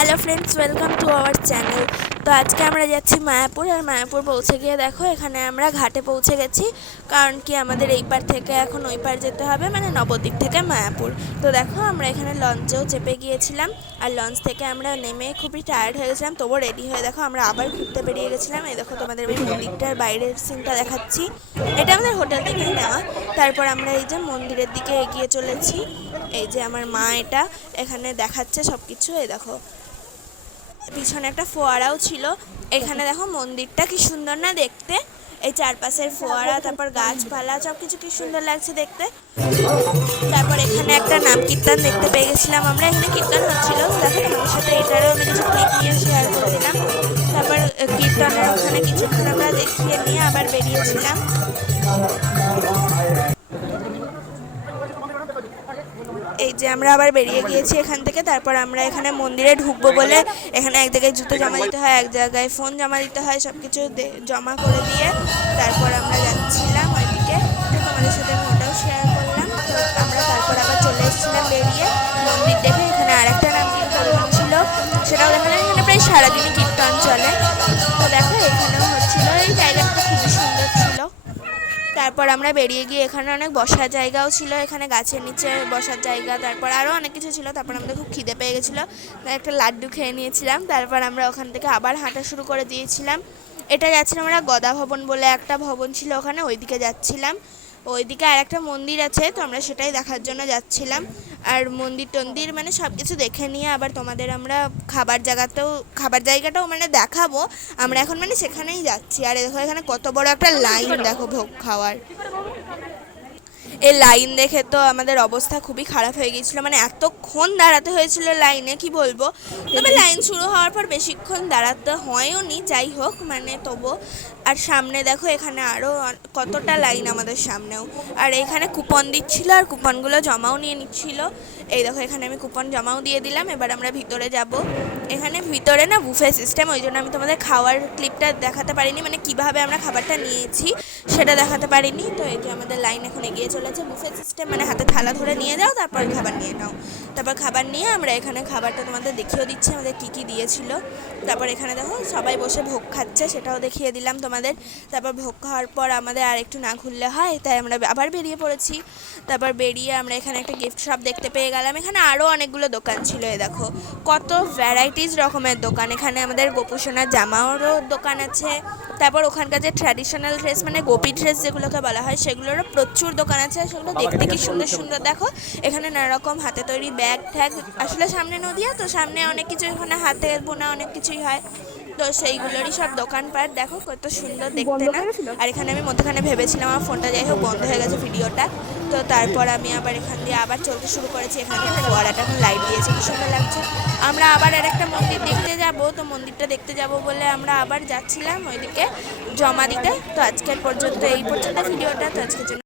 Hello friends, welcome to our channel. তো আজকে আমরা যাচ্ছি মায়াপুর। আর মায়াপুর পৌঁছে গিয়ে দেখো এখানে আমরা ঘাটে পৌঁছে গেছি, কারণ কি আমাদের এই পার থেকে এখন ওই পার যেতে হবে, মানে নবদ্বীপ থেকে মায়াপুর। তো দেখো আমরা এখানে লঞ্চেও চেপে গিয়েছিলাম, আর লঞ্চ থেকে আমরা নেমে খুবই টায়ার্ড হয়ে গেছিলাম, তবুও রেডি হয়ে দেখো আমরা আবার ঘুরতে বেরিয়ে গেছিলাম। এই দেখো তোমাদের ওই মন্দিরটার বাইরের সিনটা দেখাচ্ছি, এটা আমাদের হোটেল থেকেই নেওয়া। তারপর আমরা এই যে মন্দিরের দিকে এগিয়ে চলেছি। এই যে আমার মা এটা এখানে দেখাচ্ছে সব কিছু। এই দেখো পিছনে একটা ফোয়ারাও ছিল। এখানে দেখো মন্দিরটা কি সুন্দর না দেখতে, এই চারপাশের ফোয়ারা, তারপর গাছপালা সব কিছু কি সুন্দর লাগছে দেখতে। তারপর এখানে একটা নাম কীর্তন দেখতে পেয়ে গেছিলাম আমরা, এখানে কীর্তন হচ্ছিল। দেখো তোমাদের সাথে এটারও আমি কিছু ক্লিপ নিয়ে শেয়ার করে দিলাম। তারপর কীর্তনের ওখানে কিছুক্ষণ আমরা দেখিয়ে নিয়ে আবার বেরিয়েছিলাম। এই যে আমরা আবার বেরিয়ে গিয়েছি এখান থেকে। তারপর আমরা এখানে মন্দিরে ঢুকবো বলে এখানে এক জায়গায় জুতো জমা দিতে হয়, এক জায়গায় ফোন জমা দিতে হয়, সব কিছু জমা করে দিয়ে তারপর আমরা যাচ্ছিলাম ওইদিকে। তো তোমাদের সাথে আমি ওটাও শেয়ার করলাম। তো আমরা তারপর আবার চলে এসেছিলাম বেরিয়ে মন্দির দেখে। এখানে আরেকটা নাম কীর্তন ছিল, সেটাও দেখালাম। এখানে প্রায় সারাদিনই কীর্তন চলে। তো দেখো এখানেও হচ্ছিল, এই জায়গাটা খুবই সুন্দর ছিল। তারপর আমরা বেরিয়ে গিয়ে এখানে অনেক বসার জায়গাও ছিল, এখানে গাছের নিচে বসার জায়গা, তারপর আরও অনেক কিছু ছিল। তারপর আমাদের খুব খিদে পেয়ে গেছিলো, একটা লাড্ডু খেয়ে নিয়েছিলাম। তারপর আমরা ওখান থেকে আবার হাঁটা শুরু করে দিয়েছিলাম। এটা যাচ্ছিলাম আমরা গদা ভবন বলে একটা ভবন ছিল ওখানে, ওইদিকে যাচ্ছিলাম। ওইদিকে আর একটা মন্দির আছে, তো আমরা সেটাই দেখার জন্য যাচ্ছিলাম। আর মন্দির টন্দির মানে সব কিছু দেখে নিয়ে আবার তোমাদের আমরা খাবার জায়গাটাও মানে দেখাবো। আমরা এখন মানে সেখানেই যাচ্ছি। আর দেখো এখানে কত বড় একটা লাইন দেখো ভোগ খাওয়ার। এই লাইন দেখে তো আমাদের অবস্থা খুবই খারাপ হয়ে গিয়েছিলো, মানে এতক্ষণ দাঁড়াতে হয়েছিল লাইনে কি বলবো। তবে লাইন শুরু হওয়ার পর বেশিক্ষণ দাঁড়াতে হয়ও নি, যাই হোক মানে তবু। আর সামনে দেখো এখানে আরও কতটা লাইন আমাদের সামনেও। আর এখানে কুপন দিচ্ছিলো, আর কুপনগুলো জমাও নিয়ে নিচ্ছিলো। এই দেখো এখানে আমি কুপন জমাও দিয়ে দিলাম। এবার আমরা ভিতরে যাব। এখানে ভিতরে না বুফে সিস্টেম, ওই জন্য আমি তোমাদের খাওয়ার ক্লিপটা দেখাতে পারিনি, মানে কিভাবে আমরা খাবারটা নিয়েছি সেটা দেখাতে পারিনি। তো এই যে আমাদের লাইন এখন এগিয়ে চলেছে। বুফে সিস্টেম মানে হাতে থালা ধরে নিয়ে যাও, তারপর খাবার নিয়ে নাও। তারপর খাবার নিয়ে আমরা এখানে খাবারটা তোমাদের দেখিয়েও দিচ্ছি আমাদের কী কী দিয়েছিল। তারপর এখানে দেখো সবাই বসে ভোগ খাচ্ছে, সেটাও দেখিয়ে দিলাম তোমাদের। তারপর ভোগ খাওয়ার পর আমাদের আর একটু না ঘুরলে হয়, তাই আমরা আবার বেরিয়ে পড়েছি। তারপর বেরিয়ে আমরা এখানে একটা গিফট শপ দেখতে পেয়ে গেলাম। এখানে আরও অনেকগুলো দোকান ছিল। এ দেখো কত ভ্যারাইটিস রকমের দোকান। এখানে আমাদের গোপুসোনার জামারও দোকান আছে। তারপর ওখানকার যে ট্র্যাডিশনাল ড্রেস মানে গোপী ড্রেস যেগুলোকে বলা হয়, সেগুলোরও প্রচুর দোকান আছে। সেগুলো দেখতে কি সুন্দর সুন্দর দেখো। এখানে নানা রকম হাতে তৈরি ব্যাগ ট্যাগ, আসলে সামনে নদীয়া তো সামনে অনেক কিছু, এখানে হাতে বোনা অনেক কিছুই হয়, তো সেইগুলোরই সব দোকানপাট দেখো কত সুন্দর দেখতে না। আর এখানে আমি মধ্যখানে ভেবেছিলাম আমার ফোনটা যাই হোক বন্ধ হয়ে গেছে ভিডিওটা। তো তারপর আমি আবার এখান দিয়ে আবার চলতে শুরু করেছি। এখানে ফোয়ারাটা এখন লাইট দিয়েছে, কি সুন্দর লাগছে। আমরা আবার আর একটা মন্দির দেখতে যাব, তো মন্দিরটা দেখতে যাব বলে আমরা আবার যাচ্ছিলাম ওইদিকে জমা দিতে। তো আজকের পর্যন্ত এই পর্যন্ত ভিডিওটা। তো আজকের জন্য